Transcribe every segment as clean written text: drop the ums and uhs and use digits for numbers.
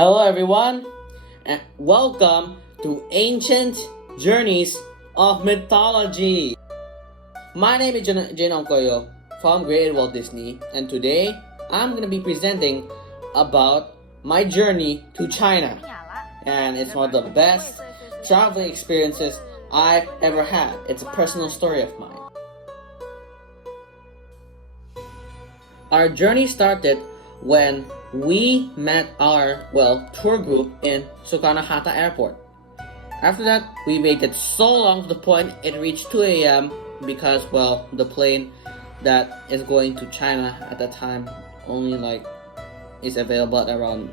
Hello everyone, and welcome to Ancient Journeys of Mythology. My name is Jane Koyo from Great Walt Disney, and today I'm going to be presenting about my journey to China. And it's one of the best traveling experiences I've ever had. It's a personal story of mine. Our journey started when we met our tour group in Soekarno-Hatta Airport. After that, we waited so long to the point it reached 2 a.m. because the plane that is going to China at that time only is available at around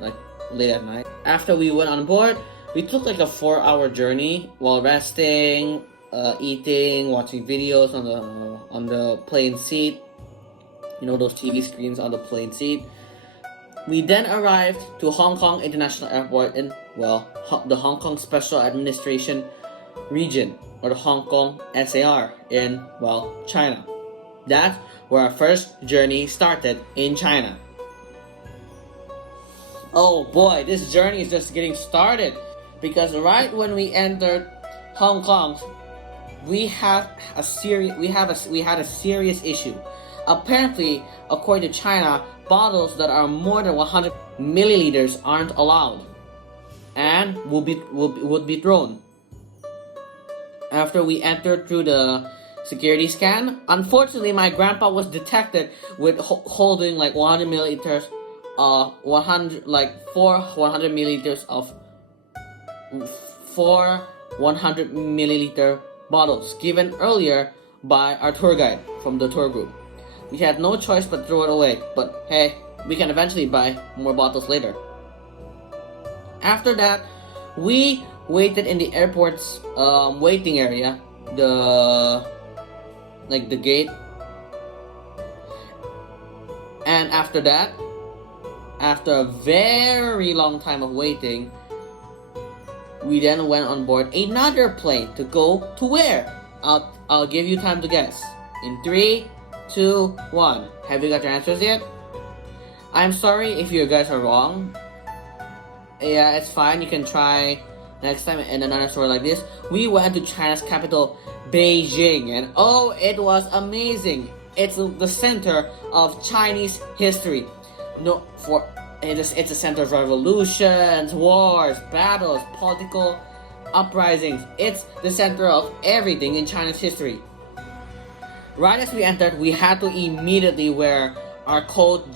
late at night. After we went on board, we took a 4-hour journey while resting, eating, watching videos on the plane seat. You know, those TV screens on the plane seat. We then arrived to Hong Kong International Airport in, the Hong Kong Special Administration Region, or the Hong Kong SAR in, China. That's where our first journey started in China. Oh boy, this journey is just getting started, because right when we entered Hong Kong, we had a serious issue. Apparently, according to China, bottles that are more than 100 milliliters aren't allowed and would be thrown. After we entered through the security scan, unfortunately my grandpa was detected with holding 100 milliliters, 100 milliliters of 4 100 milliliter bottles given earlier by our tour guide from the tour group. We had no choice but throw it away, but hey, we can eventually buy more bottles later. After that, we waited in the airport's waiting area, the gate. And after that, after a very long time of waiting, we then went on board another plane to go to where? I'll give you time to guess. In 3, 2, 1. Have you got your answers yet? I'm sorry if you guys are wrong. Yeah, it's fine. You can try next time in another story like this. We went to China's capital, Beijing, and oh, it was amazing. It's the center of Chinese history. It's a center of revolutions, wars, battles, political uprisings. It's the center of everything in China's history. Right as we entered, we had to immediately wear our coats,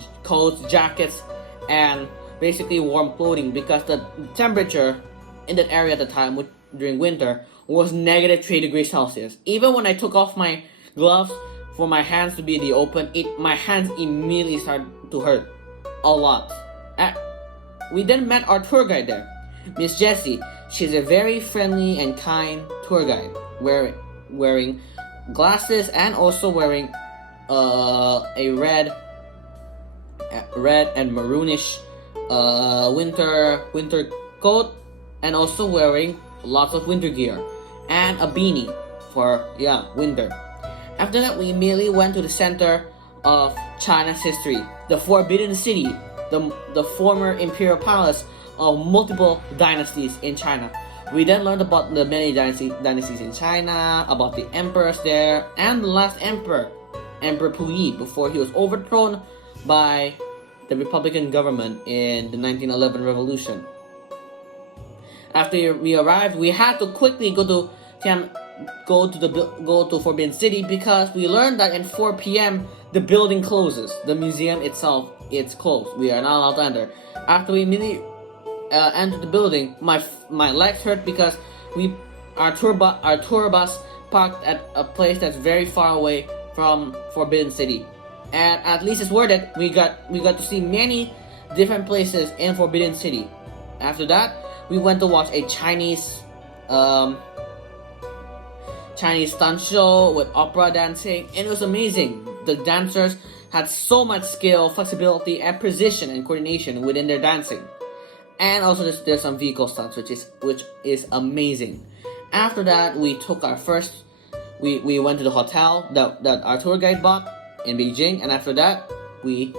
jackets, and basically warm clothing because the temperature in that area at the time, during winter, was negative 3 degrees Celsius. Even when I took off my gloves for my hands to be in the open, my hands immediately started to hurt a lot. We then met our tour guide there, Miss Jessie. She's a very friendly and kind tour guide, wearing glasses and also wearing a red and maroonish winter coat, and also wearing lots of winter gear and a beanie for winter. After that, we immediately went to the center of China's history, the Forbidden City, the former imperial palace of multiple dynasties in China. We then learned about the many dynasties in China, about the emperors there, and the last emperor, Emperor Puyi, before he was overthrown by the Republican government in the 1911 revolution. After we arrived, we had to quickly go to Forbidden City because we learned that at 4 p.m. the building closes. The museum itself, it's closed. We are not allowed to enter. After we immediately entered the building, my legs hurt because our tour bus parked at a place that's very far away from Forbidden City, and at least it's worth it. We got to see many different places in Forbidden City. After that, we went to watch a Chinese stunt show with opera dancing, and it was amazing. The dancers had so much skill, flexibility, and precision and coordination within their dancing. And also there's some vehicle stunts, which is amazing. After that, we went to the hotel that our tour guide bought in Beijing, and after that, we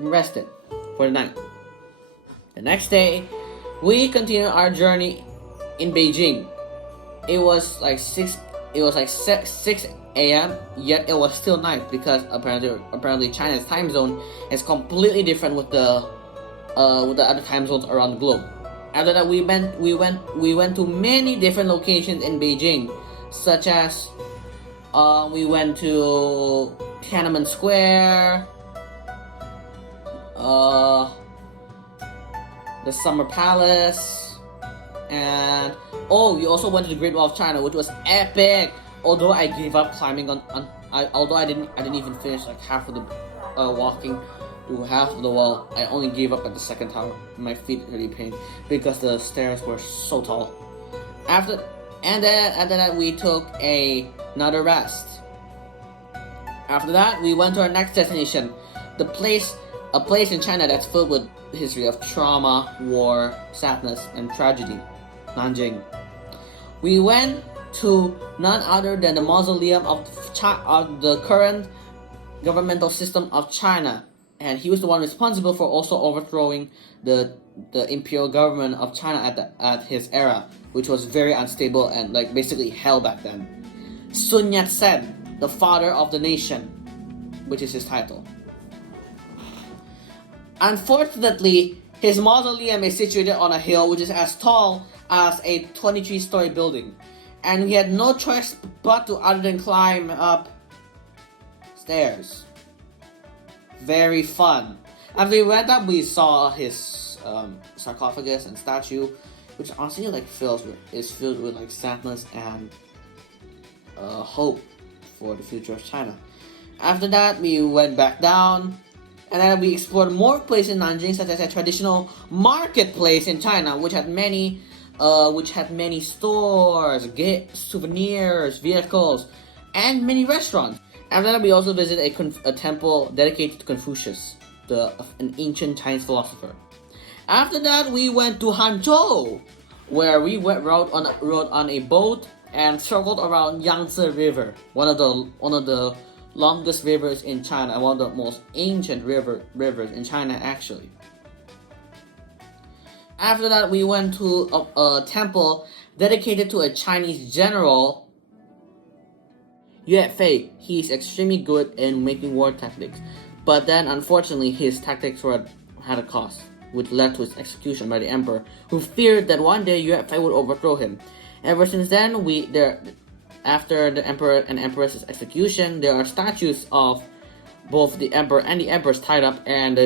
rested for the night. The next day, We continued our journey in Beijing. It was like 6 a.m. Yet it was still night because apparently China's time zone is completely different with the other time zones around the globe. After that, we went to many different locations in Beijing, such as we went to Tiananmen Square, the Summer Palace, and we also went to the Great Wall of China, which was epic. Although I gave up climbing although I didn't even finish like half of the walking to half of the wall. I only gave up at the second tower. My feet really pained because the stairs were so tall. After that, we took another rest. After that, we went to our next destination, a place in China that's filled with history of trauma, war, sadness, and tragedy, Nanjing. We went to none other than the mausoleum of the current governmental system of China, and he was the one responsible for also overthrowing the imperial government of China at his era, which was very unstable and like basically hell back then. Sun Yat-sen, the father of the nation, which is his title. Unfortunately, his mausoleum is situated on a hill which is as tall as a 23-story building, and he had no choice but to other than climb up stairs. Very fun. After we went up, we saw his sarcophagus and statue, which honestly is filled with like sadness and hope for the future of China. After that, we went back down, and then we explored more places in Nanjing, such as a traditional marketplace in China, which had many stores, souvenirs, vehicles, and many restaurants. After that, we also visited a temple dedicated to Confucius, an ancient Chinese philosopher. After that, we went to Hangzhou, where we rode on a boat and circled around Yangtze River, one of the longest rivers in China, and one of the most ancient rivers in China, actually. After that, we went to a temple dedicated to a Chinese general, Yue Fei. He's extremely good in making war tactics, but then unfortunately his tactics had a cost, which led to his execution by the emperor, who feared that one day Yue Fei would overthrow him. Ever since then, after the emperor and empress's execution, there are statues of both the emperor and the empress tied up, and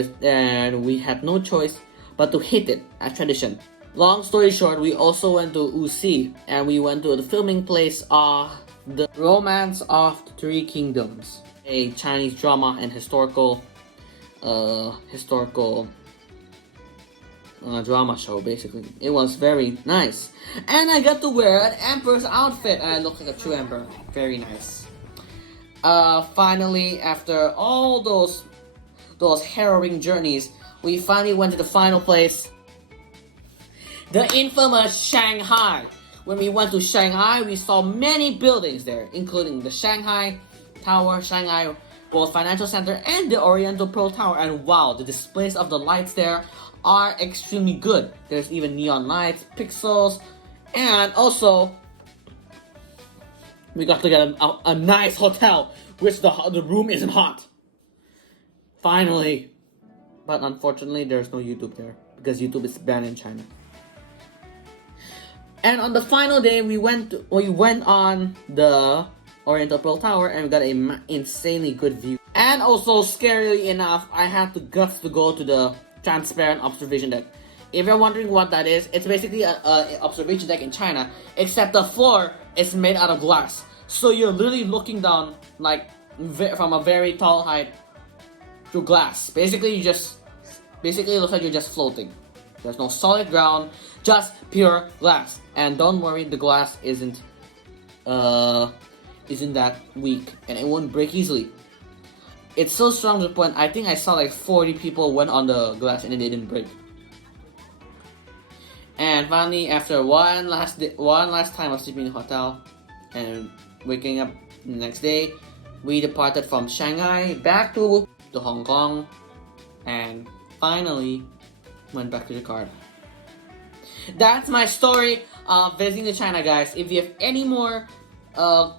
we had no choice but to hit it as tradition. Long story short, we also went to Wuxi, and we went to the filming place of The Romance of the Three Kingdoms, a Chinese drama and historical drama show, basically. It was very nice. And I got to wear an emperor's outfit, and I look like a true emperor. Very nice. Finally, after all those harrowing journeys, we finally went to the final place, the infamous Shanghai. When we went to Shanghai, we saw many buildings there, including the Shanghai Tower, Shanghai World Financial Center, and the Oriental Pearl Tower. And wow, the displays of the lights there are extremely good. There's even neon lights, pixels, and also we got to get a nice hotel, which the room isn't hot. Finally. But unfortunately, there's no YouTube there, because YouTube is banned in China. And on the final day, we went on the Oriental Pearl Tower, and we got an insanely good view. And also, scarily enough, I had the guts to go to the transparent observation deck. If you're wondering what that is, it's basically an observation deck in China, except the floor is made out of glass. So you're literally looking down like from a very tall height through glass. Basically, it looks like you're just floating. There's no solid ground, just pure glass. And don't worry, the glass isn't that weak, and it won't break easily. It's so strong to the point I think I saw like 40 people went on the glass and it didn't break. And finally, after one last time of sleeping in the hotel and waking up the next day, we departed from Shanghai back to Hong Kong, and finally went back to Jakarta. that's my story of visiting to China, guys. If you have any more,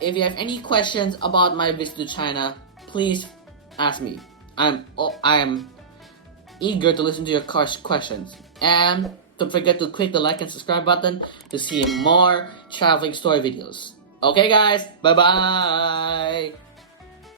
if you have any questions about my visit to China, please ask me. I'm eager to listen to your questions. And don't forget to click the like and subscribe button to see more traveling story videos. Okay, guys, bye bye.